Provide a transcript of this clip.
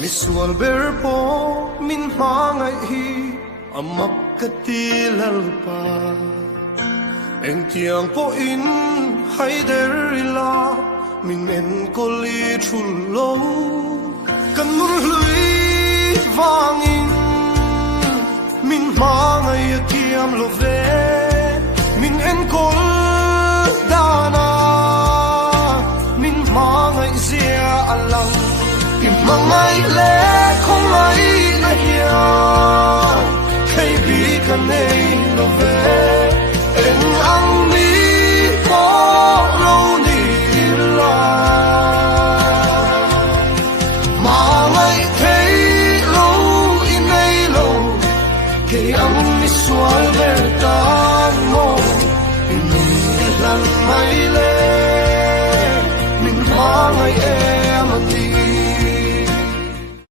mi sual ber po min mangai hi amak katilal pa eng tiang po in hay derila min en koli thul lo kan nur hlui wangin min mangai kiam lo ve min en kol dana min mangai zia alang im mangai le không ai na hian khay bi kan nei lo ve en ang mi ko lo ni la mangai thấy lo in nei lo kay ang mi sual ver tan mo in ni lan mai le min mangai